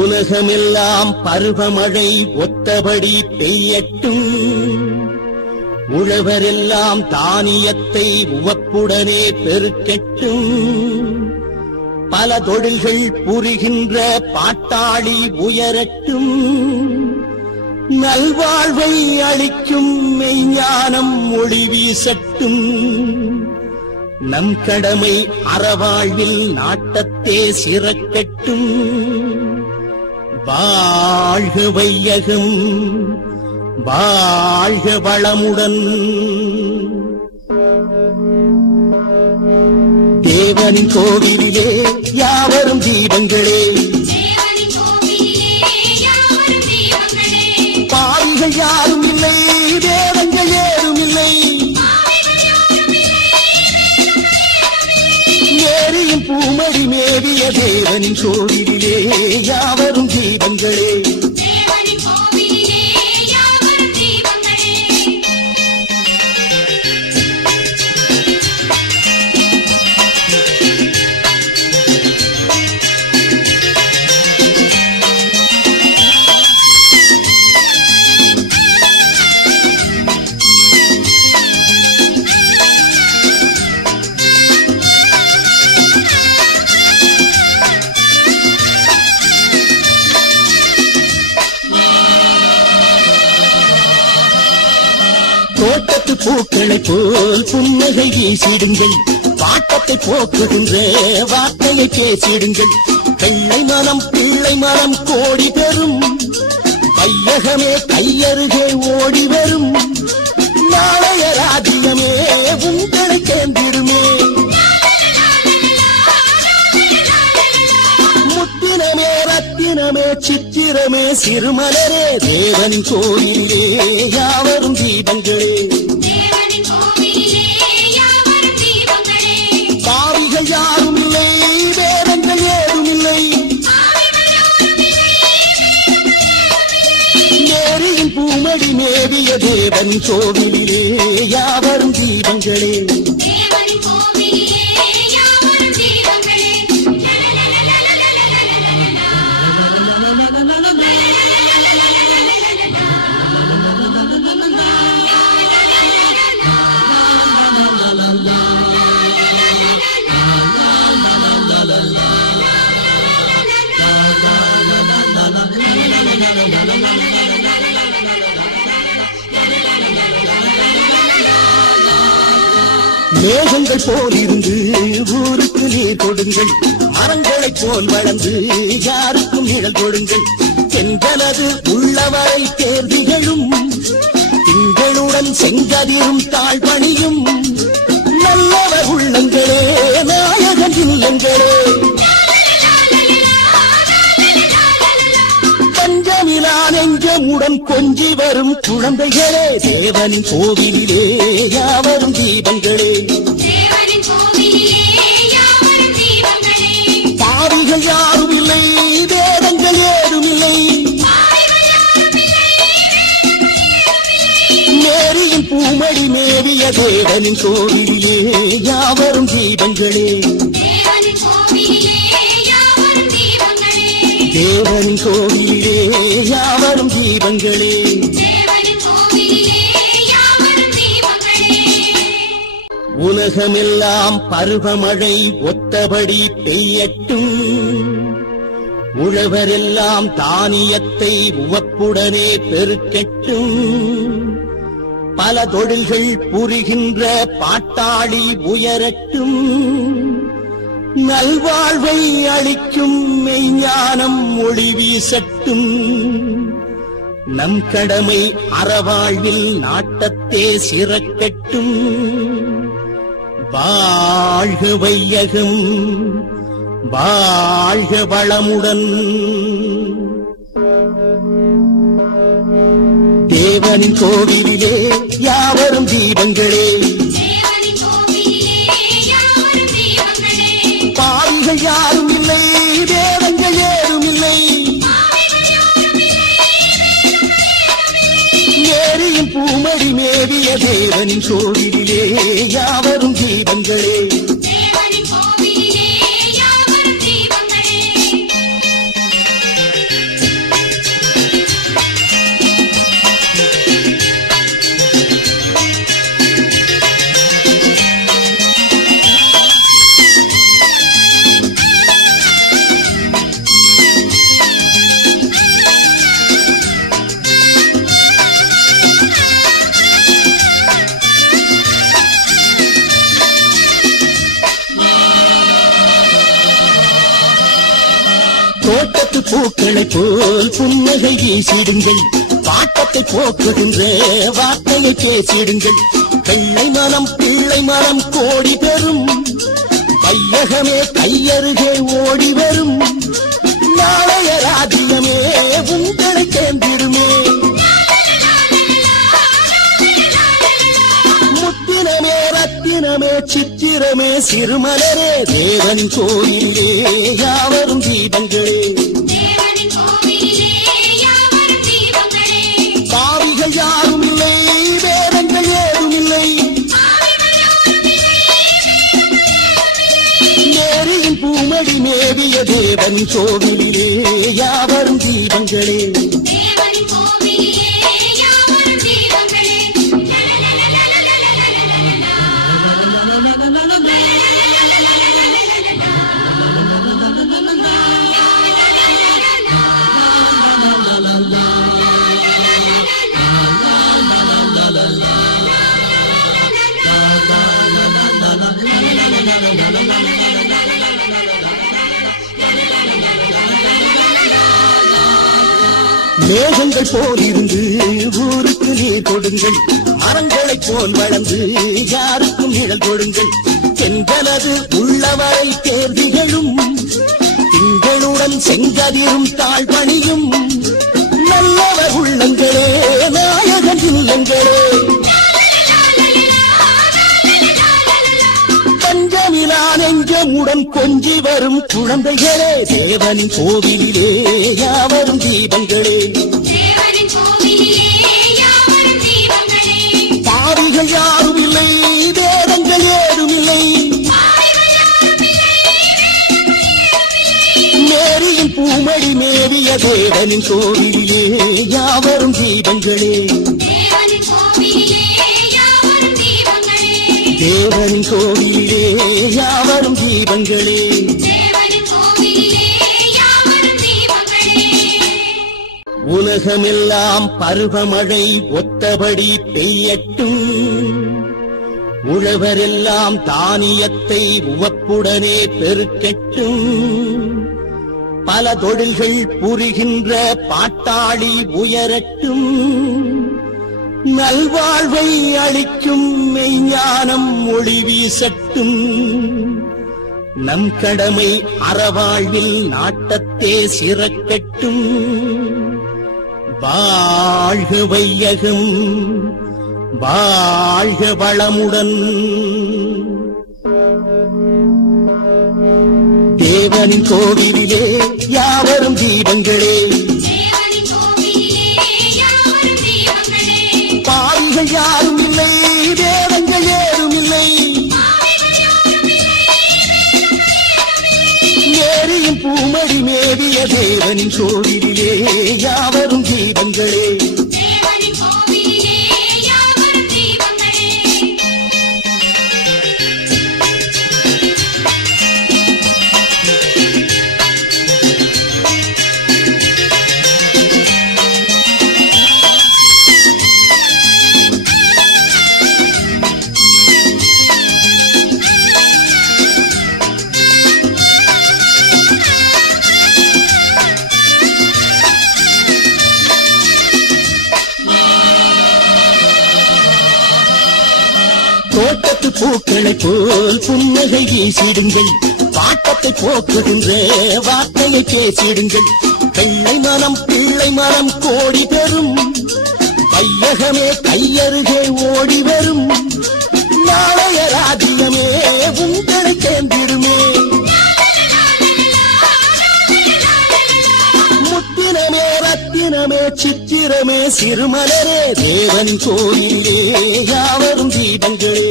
உலகமெல்லாம் பருவமழை ஒத்தபடி பெய்யட்டும். உழவரெல்லாம் தானியத்தை உவப்புடனே பெருக்கட்டும். பல தொழில்கள் புரிகின்ற பாட்டாளி உயரட்டும். நல்வாழ்வை அளிக்கும் மெய்ஞானம் ஒளி வீசட்டும். நம் கடமை அறவாழ்வில் நாட்டத்தே சிறக்கட்டும். வாழ்க வையகம், வாழ்க வளமுடன். தேவனின் கோவிலிலே யாவரும் தீபங்களே, பாவிகள் யாரும் இல்லை, தேவங்கள் ஏதும் இல்லை. ஏரியின் பூமடி மேவிய தேவனின் கோவிலிலே யாவரும் தீபங்களே. தோட்டத்து பூக்களை போல் புன்னகை வீசிடுங்கள். பாட்டத்தை போக்குகின்ற வார்த்தையை பேசிடுங்கள். வெள்ளை மனம் பிள்ளை மனம் கோடி பெறும். வையகமே கையருகே ஓடி வரும். நாளைய ராஜ்யமே உங்களை சேர்ந்திடுமே. முத்தினமே ரத்தினமே சித்திரமே சிறுமலரே, தேவனின் கோயிலே யாவரும் தீபங்களே. பாவிகள் யாரும் இல்லை, வேதங்கள் ஏதும் இல்லை. நேரியின் பூமடி மேவிய தேவனின் கோவிலிலே யாவரும் தீபங்களே. மேகங்கள் போல் இருந்து ஊருக்கு நீர் கொடுங்கள். மரங்களைப் போல் வளர்ந்து யாருக்கும் நிழல் கொடுங்கள். தென்றலது உள்ளவரை தேர்திகளும். திங்களுடன் செங்கதிரும் தாழ்பணியும். நல்லவர் உள்ளங்களே, நாயகன் இல்லங்களே. பஞ்சமிலா நெஞ்சமுடன் கொஞ்சி வரும் குழந்தைகளே, தேவனின் கோவிலிலே யாவரும் தீபங்களே. பாவிகள் யாரும் இல்லை, வேதங்கள் ஏதும் இல்லை. நேரியின் பூமடி மேவிய தேவனின் கோவிலிலே யாவரும் தீபங்களே. தேவனின் கோவிலிலே யாவரும் தீபங்களே. உலகமெல்லாம் பருவமழை ஒத்தபடி பெய்யட்டும். உழவரெல்லாம் தானியத்தை உவப்புடனே பெருக்கட்டும். பல தொழில்கள் புரிகின்ற பாட்டாளி உயரட்டும். நல்வாழ்வை அளிக்கும் மெய்ஞானம் ஒளி வீசட்டும். நம் கடமை அறவாழ்வில் நாட்டத்தே சிறக்கட்டும். வாழ்க வையகம், வாழ்க வளமுடன். தேவனின் கோவிலிலே யாவரும் தீபங்களே. பாவிகள் யாரும் இல்லை, வேதங்கள் ஏதும் இல்லை. நேரியின் பூமடி மேவிய தேவனின் கோவிலிலே யாவரும் தீபங்களே. தோட்டத்து பூக்களை போல் புன்னகை வீசிடுங்கள், பாட்டத்தை போக்குகின்ற வார்த்தையை பேசிடுங்கள். வெள்ளை மனம் பிள்ளை மனம் கோடி பெறும், வையகமே கையருகே ஓடி வரும். நாளைய ராஜ்யமே உங்களை சேர்ந்திடுமே. முத்தினமே ரத்தினமே சித்திரமே சிறுமலரே, தேவனின் கோயிலே யாவரும் தீபங்களே. பாவிகள் யாரும் இல்லை, வேதங்கள் ஏதும் இல்லை. மேரியின் பூமடி மேவிய தேவனின் கோவிலே யாவரும் தீபங்களே. மேகங்கள் போல் இருந்து ஊருக்கு நீர் கொடுங்கள், மரங்களைப் போல் வளர்ந்து யாருக்கும் நிழல் கொடுங்கள். தென்றலது உள்ளவரை தேர்திகளும், திங்களுடன் செங்கதிரும் தாழ்வணியும். நல்லவர் உள்ளங்களே நாயகன் இல்லங்களே, பஞ்சமிலா நெஞ்சமுடன் கொஞ்சி வரும் குழந்தைகளே, தேவனின் கோவிலே யாவரும் தீபங்களே. பாவிகள் யாரும் இல்லை, வேதங்கள் ஏதும் இல்லை. மேரியின் பூமடி மேவிய தேவனின் கோவிலே யாவரும் தீபங்களே. தேவனின் கோவிலே யாவரும் தீபங்களே. உலகமெல்லாம் பருவமழை ஒத்தபடி பெய்யட்டும், உழவரெல்லாம் தானியத்தை உவப்புடனே பெருக்கட்டும். பல தொழில்கள் புரிகின்ற பாட்டாளி உயரட்டும், நல்வாழ்வை அளிக்கும் மெய்ஞானம் ஒளி வீசட்டும். நம் கடமை அறவாழ்வில் நாட்டத்தே சிறக்கட்டும். வாழ்க வையகம், வாழ்க வளமுடன். தேவனின் கோவிலே யாவரும் தீபங்களே. பாவிகள் யாரும் இல்லை, வேதங்கள் ஏதும் இல்லை. மேரியின் பூமடி மேவிய தேவனின் கோவிலே யாவரும் தீபங்களே. தோட்டத்து பூக்களை போல் புன்னகை வீசிடுங்கள், பாட்டத்தை போக்குகின்ற வார்த்தையை பேசிடுங்கள். வெள்ளை மனம் பிள்ளை மனம் கோடி பெறும், வையகமே கையருகே ஓடி வரும். நாளைய ராஜ்யமே உங்களை சேர்ந்திடுமே. முத்தினமே ரத்தினமே சித்திரமே சிறுமலரே, தேவனின் கோயிலே யாவரும் தீபங்களே.